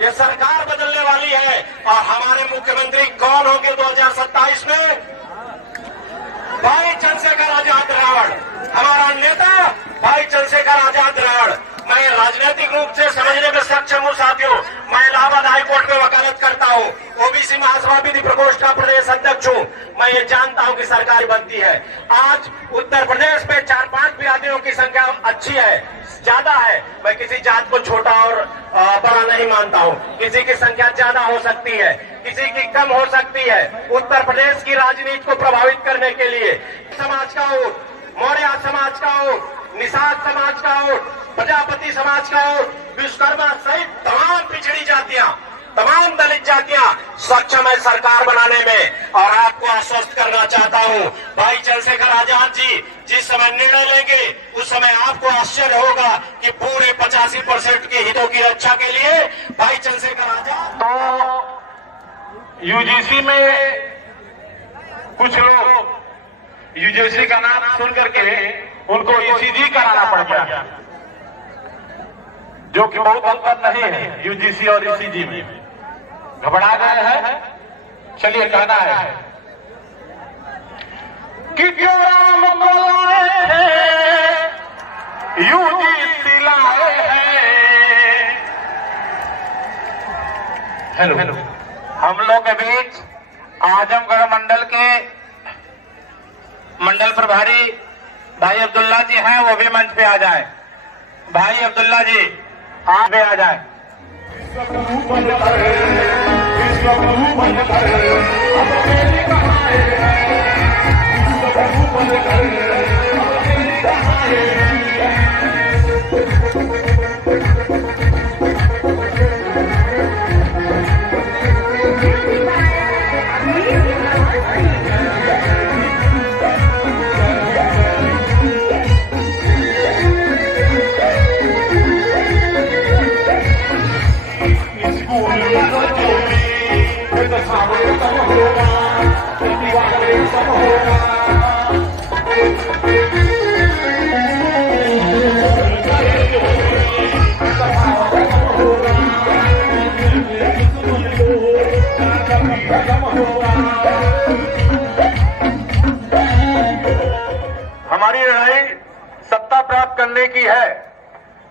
ये सरकार बदलने वाली है और हमारे मुख्यमंत्री कौन होंगे 2027 में? भाई चंद्रशेखर आजाद रावण, हमारा नेता भाई चंद्रशेखर आजाद रावण। मैं राजनीतिक रूप से समझने में सक्षम हूं साथियों। मैं इलाहाबाद हाईकोर्ट में वकालत करता हूं, ओबीसी महासभा विधि प्रकोष्ठ का प्रदेश अध्यक्ष हूं। मैं ये जानता हूं कि सरकार बनती है। आज उत्तर प्रदेश में 4-5 बिरादरियों की संख्या अच्छी है, ज्यादा है। मैं किसी जात को छोटा और बड़ा नहीं मानता हूं। किसी की संख्या ज्यादा हो सकती है, किसी की कम हो सकती है। उत्तर प्रदेश की राजनीति को प्रभावित करने के लिए समाज का वोट, मौर्य समाज का वोट, निषाद समाज का वोट, प्रजापति समाज का वोट, विश्वकर्मा सहित तमाम पिछड़ी जातियां, तमाम दलित जातियां सक्षम है सरकार बनाने में। और आपको आश्वस्त करना चाहता हूं, भाई चंद्रशेखर आजाद जी जिस समय निर्णय लेंगे उस समय आपको आश्चर्य होगा कि पूरे 85% के हितों की रक्षा के लिए भाई चंद्रशेखर आजाद। तो यूजीसी में कुछ लोग यूजीसी का नाम सुन करके उनको ईसीजी कराना पड़ गया, जो कि बहुत अंतर नहीं है यूजीसी और ईसीजी में। घबरा गए हैं। चलिए कहना है कि क्यों राम को लाए हैं, यूजीसी लाए हैं। हेलो, हम लोग के बीच आजमगढ़ मंडल के मंडल प्रभारी भाई अब्दुल्ला जी हैं, वो भी मंच पे आ जाए। भाई अब्दुल्ला जी आप भी आ जाए। हमारी लड़ाई सत्ता प्राप्त करने की है।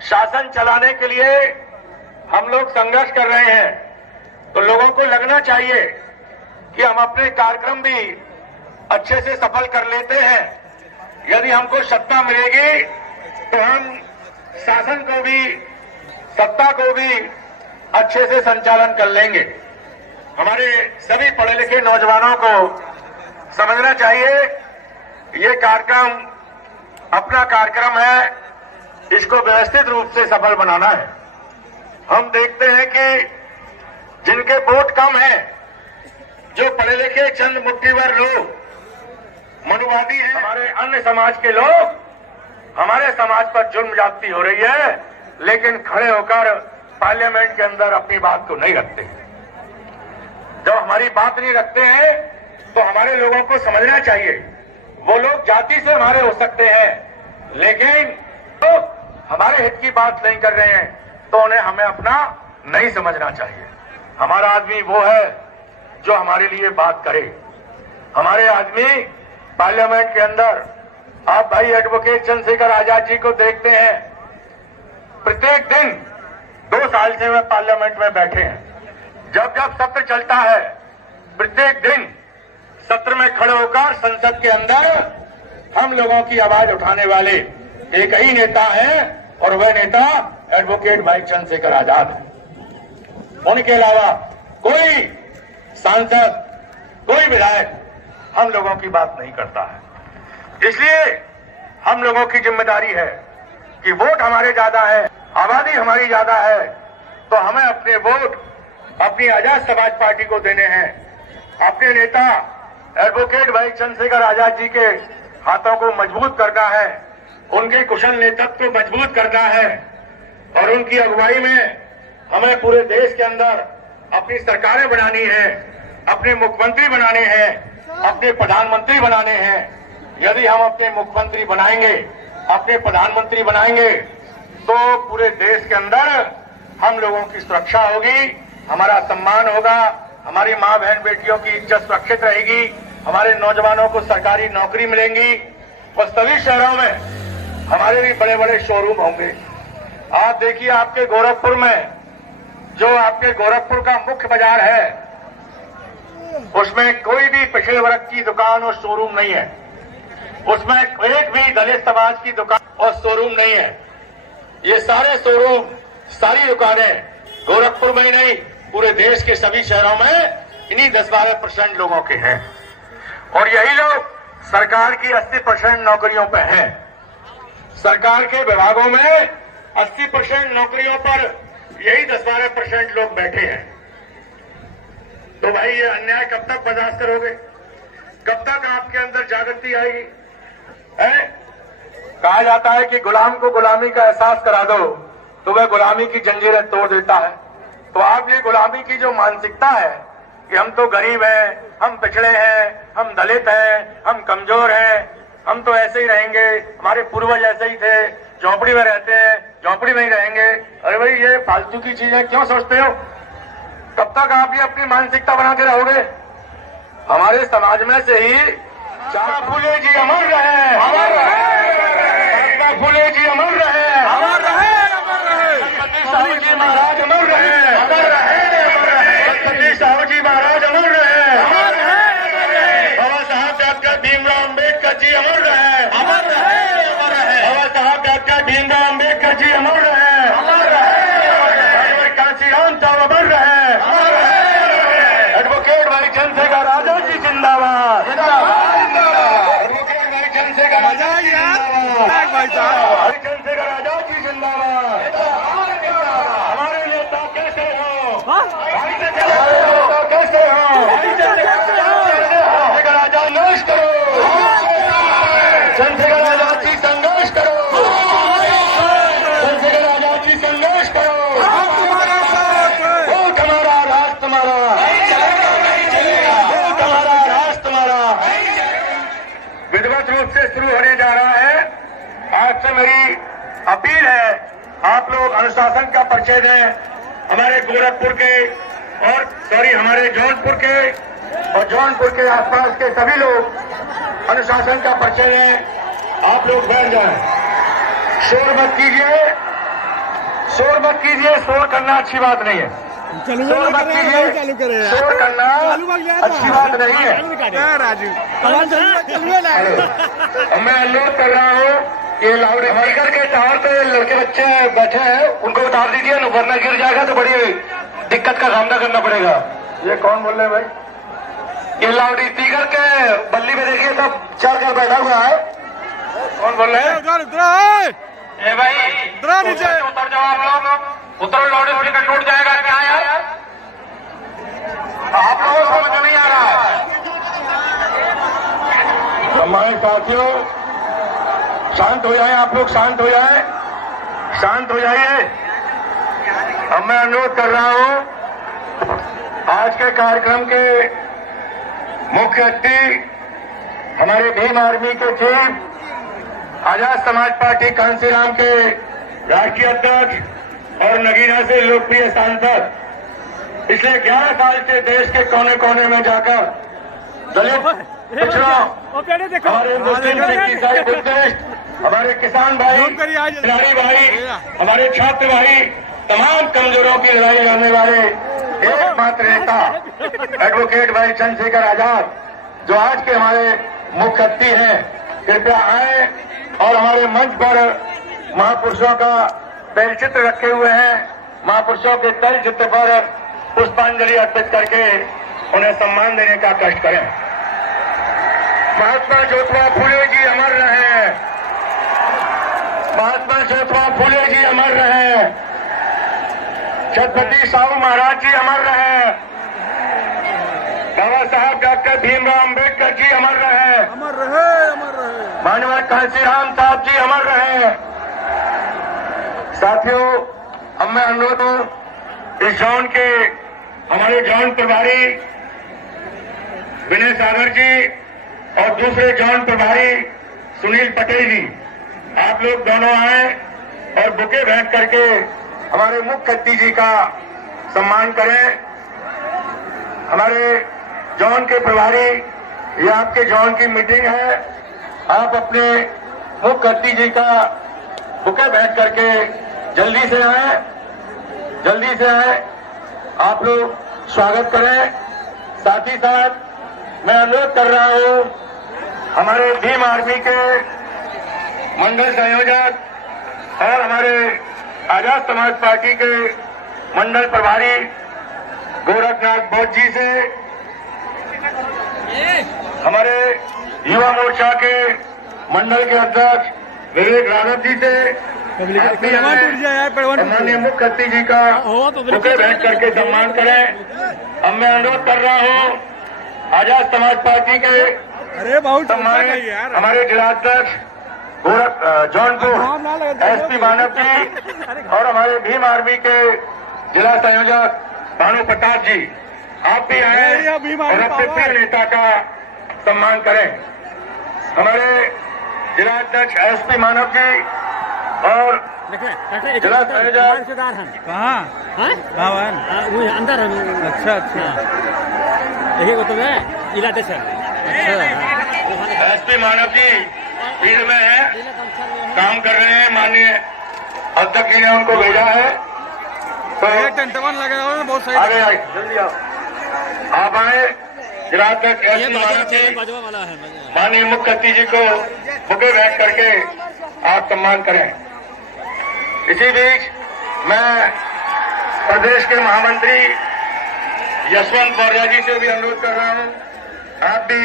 शासन चलाने के लिए हम लोग संघर्ष कर रहे हैं, तो लोगों को लगना चाहिए कि हम अपने कार्यक्रम भी अच्छे से सफल कर लेते हैं। यदि हमको सत्ता मिलेगी तो हम शासन को भी, सत्ता को भी अच्छे से संचालन कर लेंगे। हमारे सभी पढ़े लिखे नौजवानों को समझना चाहिए ये कार्यक्रम अपना कार्यक्रम है, इसको व्यवस्थित रूप से सफल बनाना है। हम देखते हैं कि जिनके वोट कम हैं, जो पढ़े लिखे चंद मुट्ठीभर लोग मनुवादी हैं, हमारे अन्य समाज के लोग, हमारे समाज पर जुल्म ज्यादती हो रही है, लेकिन खड़े होकर पार्लियामेंट के अंदर अपनी बात को नहीं रखते हैं। जब हमारी बात नहीं रखते हैं तो हमारे लोगों को समझना चाहिए वो लोग जाति से हमारे हो सकते हैं, लेकिन तो हमारे हित की बात नहीं कर रहे हैं, तो उन्हें हमें अपना नहीं समझना चाहिए। हमारा आदमी वो है जो हमारे लिए बात करे। हमारे आदमी पार्लियामेंट के अंदर, आप भाई एडवोकेट चंद्रशेखर आजाद जी को देखते हैं, प्रत्येक दिन 2 साल से वे पार्लियामेंट में बैठे हैं। जब जब सत्र चलता है, प्रत्येक दिन सत्र में खड़े होकर संसद के अंदर हम लोगों की आवाज उठाने वाले एक ही नेता हैं, और वह नेता एडवोकेट भाई चंद्रशेखर आजाद है। उनके अलावा कोई सांसद, कोई विधायक हम लोगों की बात नहीं करता है। इसलिए हम लोगों की जिम्मेदारी है कि वोट हमारे ज्यादा है, आबादी हमारी ज्यादा है, तो हमें अपने वोट अपनी आजाद समाज पार्टी को देने हैं। अपने नेता एडवोकेट भाई चंद्रशेखर आजाद जी के हाथों को मजबूत करना है, उनके कुशल नेतृत्व को मजबूत करना है, और उनकी अगुवाई में हमें पूरे देश के अंदर अपनी सरकारें बनानी है, अपने मुख्यमंत्री बनाने हैं, अपने प्रधानमंत्री बनाने हैं। यदि हम अपने मुख्यमंत्री बनाएंगे, अपने प्रधानमंत्री बनाएंगे, तो पूरे देश के अंदर हम लोगों की सुरक्षा होगी, हमारा सम्मान होगा, हमारी माँ बहन बेटियों की इज्जत सुरक्षित रहेगी, हमारे नौजवानों को सरकारी नौकरी मिलेंगी और सभी शहरों में हमारे भी बड़े बड़े शोरूम होंगे। आप देखिए, आपके गोरखपुर में, जो आपके गोरखपुर का मुख्य बाजार है, उसमें कोई भी पिछड़े वर्ग की दुकान और शोरूम नहीं है। उसमें एक भी दलित समाज की दुकान और शोरूम नहीं है। ये सारे शोरूम, सारी दुकानें गोरखपुर में ही नहीं, पूरे देश के सभी शहरों में इन्हीं 10-12% लोगों के हैं। और यही लोग सरकार की 80% नौकरियों पर हैं। सरकार के विभागों में 80% नौकरियों पर यही 10-12% लोग बैठे हैं। तो भाई, ये अन्याय कब तक बर्दाश्त करोगे? कब तक आपके अंदर जागृति आएगी? कहा जाता है कि गुलाम को गुलामी का एहसास करा दो तो वह गुलामी की जंजीरें तोड़ देता है। तो आप ये गुलामी की जो मानसिकता है कि हम तो गरीब हैं, हम पिछड़े हैं, हम दलित हैं, हम कमजोर हैं, हम तो ऐसे ही रहेंगे, हमारे पूर्वज ऐसे ही थे, झोपड़ी में रहते हैं, झोपड़ी में ही रहेंगे। अरे भाई, ये फालतू की चीजें क्यों सोचते हो? कब तक आप ये अपनी मानसिकता बना के रहोगे? हमारे समाज में से ही महात्मा फुले जी अमर रहे, अमर रहे, महात्मा फुले जी अमर रहे, अमर रहे, अमर रहे, छत्रपति साहू जी महाराज अमर रहे, अमर रहे, अमर रहे, छत्रपति साहू जी महाराज अमर रहे, अमर रहे, बाबा साहब डॉक्टर भीमराव अम्बेडकर जी अमर रहे, अमर रहे, अमर रहे, बाबा साहब डॉक्टर भीमराव अम्बेडकर जी अमर रहे, अमर रहे, अमर रहे, कांशीराम साहब अमर रहे, अमर रहे, एडवोकेट भाई चंद्रशेखर आजाद जी जिंदाबाद, जिंदाबाद, चंद्रशेखर आजाद जी जिंदाबाद। हमारे नेता कैसे हो? कैसे हो? चंद्रशेखर आजाद संघर्ष करो, चंद्रशेखर आजाद जी संघर्ष करो, चंद्रशेखर आजाद जी संघर्ष करो। वोट हमारा, राज तुम्हारा, वोट हमारा, राज तुम्हारा। विधिवत रूप से शुरू होने जा रहा है। आज से मेरी अपील है, आप लोग अनुशासन का परिचय दें। हमारे गोरखपुर के और हमारे जौनपुर के और जौनपुर के आसपास के सभी लोग अनुशासन का परिचय दें। आप लोग बैठ जाएं, शोर मत कीजिए, शोर मत कीजिए, शोर करना अच्छी बात नहीं है। शोर मत कीजिए, शोर करना अच्छी बात नहीं है। मैं अनुरोध कर रहा हूँ, ये लाउड स्पीकर के टावर पे लड़के बच्चे बैठे हैं, उनको उतार दीजिए, वरना गिर जाएगा तो बड़ी दिक्कत का सामना करना पड़ेगा। ये कौन बोल रहे हैं भाई? ये लाउड स्पीकर के बल्ली में देखिए सब चढ़ कर बैठा हुआ है। कौन बोल रहे हैं? ए भाई, नीचे उतर जाओ, आप लोग उतरो, लाउड स्पीकर टूट जाएगा। क्या यार, आप लोगों को समझ नहीं आ रहा है? हमारे साथियों, शांत हो जाए, आप लोग शांत हो जाए, शांत हो जाइए। अब मैं अनुरोध कर रहा हूं, आज के कार्यक्रम के मुख्य अतिथि हमारे भीम आर्मी के चीफ, आजाद समाज पार्टी कांशीराम के राष्ट्रीय अध्यक्ष और नगीना से लोकप्रिय सांसद, पिछले 11 साल से देश के कोने कोने में जाकर दलित पिछड़ों, हमारे मुस्लिम, सिख, ईसाई, बुद्धिस्ट, हमारे किसान भाई, खिलाड़ी भाई, हमारे छात्र भाई, तमाम कमजोरों की लड़ाई लड़ने वाले एकमात्र नेता एडवोकेट भाई चंद्रशेखर आजाद, जो आज के हमारे मुख्य अतिथि हैं, कृपया आए और हमारे मंच पर महापुरुषों का तैलचित्र रखे हुए हैं, महापुरुषों के तैलचित्र पर पुष्पांजलि अर्पित करके उन्हें सम्मान देने का कष्ट करें। महात्मा ज्योतिबा फुले जी अमर रहे, महात्मा ज्योतिबा फुले जी अमर रहे, छत्रपति साहू महाराज जी अमर रहे, बाबा साहब डॉक्टर भीमराव अम्बेडकर जी अमर रहे, अमर रहे, अमर रहे, माननीय कांशीराम साहब जी अमर रहे। साथियों, अब मैं अनुरोध हूं, इस जोन के हमारे जोन प्रभारी विनय सागर जी और दूसरे जोन प्रभारी सुनील पटेल जी, आप लोग दोनों आए और बुके भेंट करके हमारे मुख्य अतिथि जी का सम्मान करें। हमारे जोन के प्रभारी, ये आपके जोन की मीटिंग है, आप अपने मुख्य अतिथि जी का बुके भेंट करके जल्दी से आए, जल्दी से आए, आप लोग स्वागत करें। साथ ही साथ मैं अनुरोध कर रहा हूं हमारे भीम आर्मी के मंडल संयोजक और हमारे आजाद समाज पार्टी के मंडल प्रभारी गोरखनाथ बौद्ध जी से, हमारे युवा मोर्चा के मंडल के अध्यक्ष विवेक राणत जी से, माननीय मुख्य अतिथि जी का बुके भेंट करके सम्मान करें। अब मैं अनुरोध कर रहा हूं आजाद समाज पार्टी के सम्मानित हमारे जिलाध्यक्ष जौनपुर एसपी मानव जी और हमारे भीम आर्मी के जिला संयोजक भानु प्रताप जी, आप भी आए और अपने प्रिय नेता का सम्मान करें। हमारे जिला अध्यक्ष एसपी मानव जी और जिला संयोजक कहाँ अंदर है। अच्छा अच्छा, यही को तो है इलाके से। एसपी मानव जी फील्ड में है, काम कर रहे हैं। माननीय अध्यक्ष जी ने उनको भेजा है, तो टेंटवन लगे हुए बहुत सही। आगे आए, जल्दी आओ, आप आए। जिला अध्यक्ष एसपी मानव जी माननीय मुख्य अतिथि जी को बुके भेंट करके आप सम्मान करें। इसी बीच मैं प्रदेश के महामंत्री यशवंत मौर्य जी से भी अनुरोध कर रहा हूं, आप भी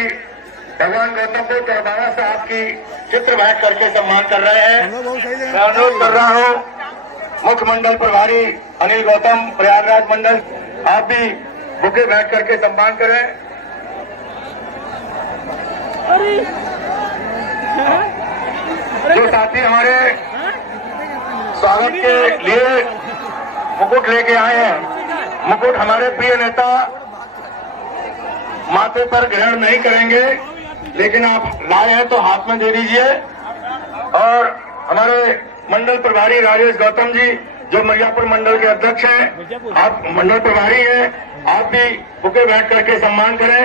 भगवान गौतम बुद्ध और बाबा साहब की चित्र भेंट करके सम्मान कर रहे हैं। मैं अनुरोध कर रहा हूं मुख्य मंडल प्रभारी अनिल गौतम प्रयागराज मंडल, आप भी बुके भेंट करके सम्मान करें। जो साथी हमारे स्वागत के लिए मुकुट लेके आए हैं, मुकुट हमारे प्रिय नेता माथे पर ग्रहण नहीं करेंगे, लेकिन आप लाए हैं तो हाथ में दे दीजिए। और हमारे मंडल प्रभारी राजेश गौतम जी, जो मिर्जापुर मंडल के अध्यक्ष हैं, आप मंडल प्रभारी हैं, आप भी बुके भेंट करके सम्मान करें।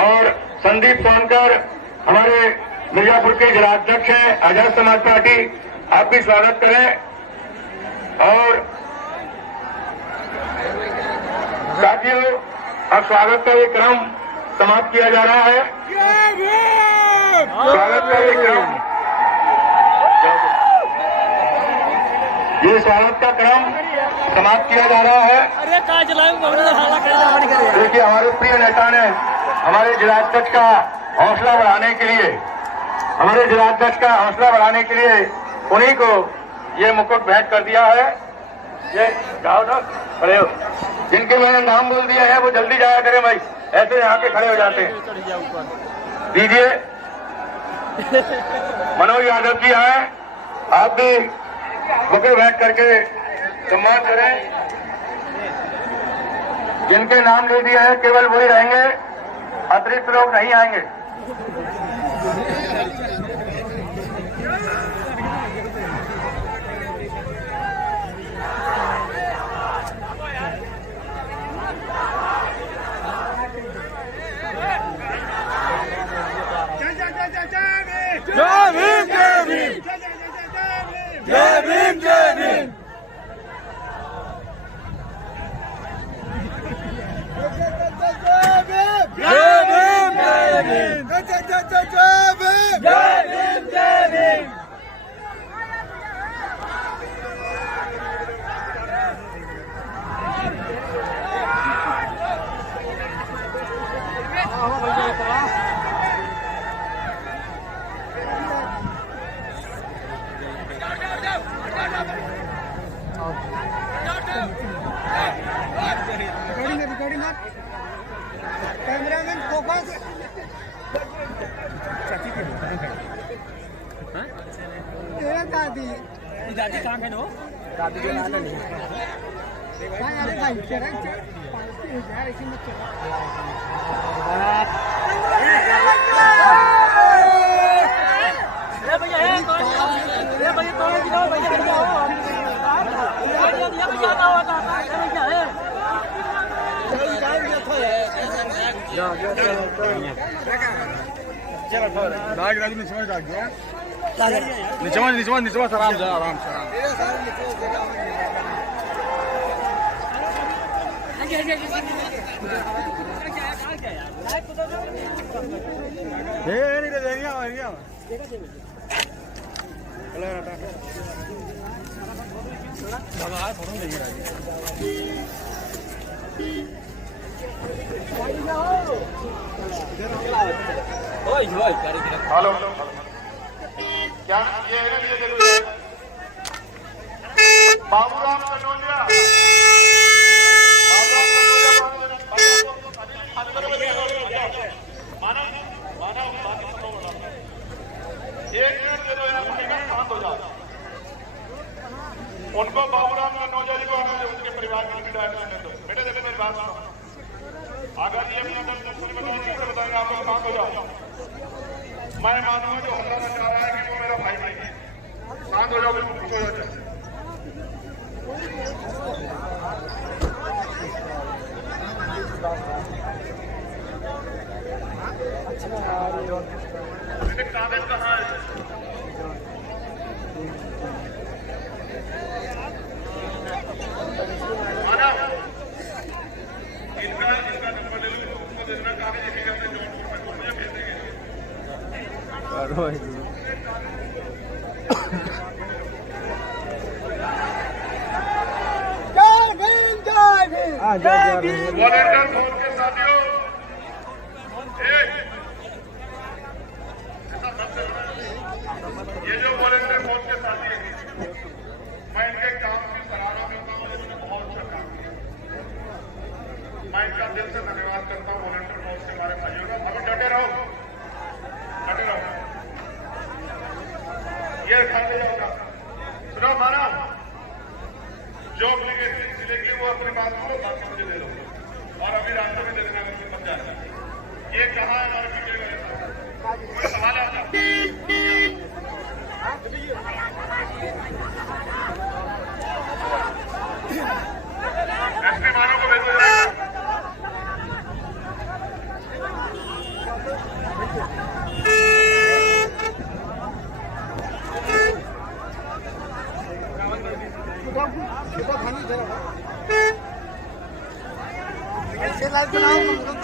और संदीप सोनकर हमारे मिर्जापुर के जिलाध्यक्ष हैं आजाद समाज पार्टी, आप भी स्वागत करें। और साथियों, अब स्वागत का ये क्रम समाप्त किया जा रहा है। स्वागत का ये क्रम, ये स्वागत का क्रम समाप्त किया जा रहा है। देखिए, हमारे प्रिय नेता ने हमारे जिलाध्यक्ष का हौसला बढ़ाने के लिए, हमारे जिलाध्यक्ष का हौसला बढ़ाने के लिए उन्हीं को ये मुकुट भेंट कर दिया है। ये जाओ ना, खड़े हो, जिनके मैंने नाम बोल दिया है वो जल्दी जाया करें भाई, ऐसे यहाँ के खड़े हो जाते हैं। दीजिए, मनोज यादव जी आए, आप भी बुके भेंट करके सम्मान करें। जिनके नाम ले दिए हैं केवल वही रहेंगे, अतिरिक्त लोग नहीं आएंगे। जय भीम, जय भीम, जय भीम, जय भीम। Cameraman focus. दादी दादी कहाँ है नो? दादी के नाम नहीं है। अरे भाई चरण यार इसी में भैया है, भैया तो भैया नीचे आराम से आराम से हेलो क्या ये बाबूराम कटोलिया उनको बाबूराम कटोलिया जी को उनके परिवार के लिए डायरेक्शन दे दो। बेटे देखो मेरी बात सुनो, अगर ये बताएंगे आप लोग शांत हो जाओ। मैं मानूंगा जो हल्ला मचा रहा है कि वो मेरा भाई नहीं है। शांत हो जाओ, बिल्कुल खुश हो जाओ। कागज कहाँ है? इनका नंबर ले लो, उसको देना कागज लिखेगा अपने जौनपुर में, मुझे भेज देंगे। वॉलंटियर फोर्स के साथियों, ये जो वॉलंटियर फोर्स के साथी हैं, मैं इनके काम की सराहना करता हूँ। इन्होंने बहुत अच्छा काम किया। मैं इनका दिल से धन्यवाद करता हूँ वॉलंटियर फोर्स के हमारे भाइयों का। अब डटे रहो, डटे रहो। ये घर ले जाओगा। सुनो माना, जो एप्लीकेशन जिले के लिए वो अपने पास करो, बाकी मुझे दे दो और अभी रास्ते में दे देना मुझे बन जाएगा। ये कहाँ है हमारे पीछे? कोई सवाल है आपका? एसपी मानव को भेजो ऐसे लाइव बनाओ हम लोग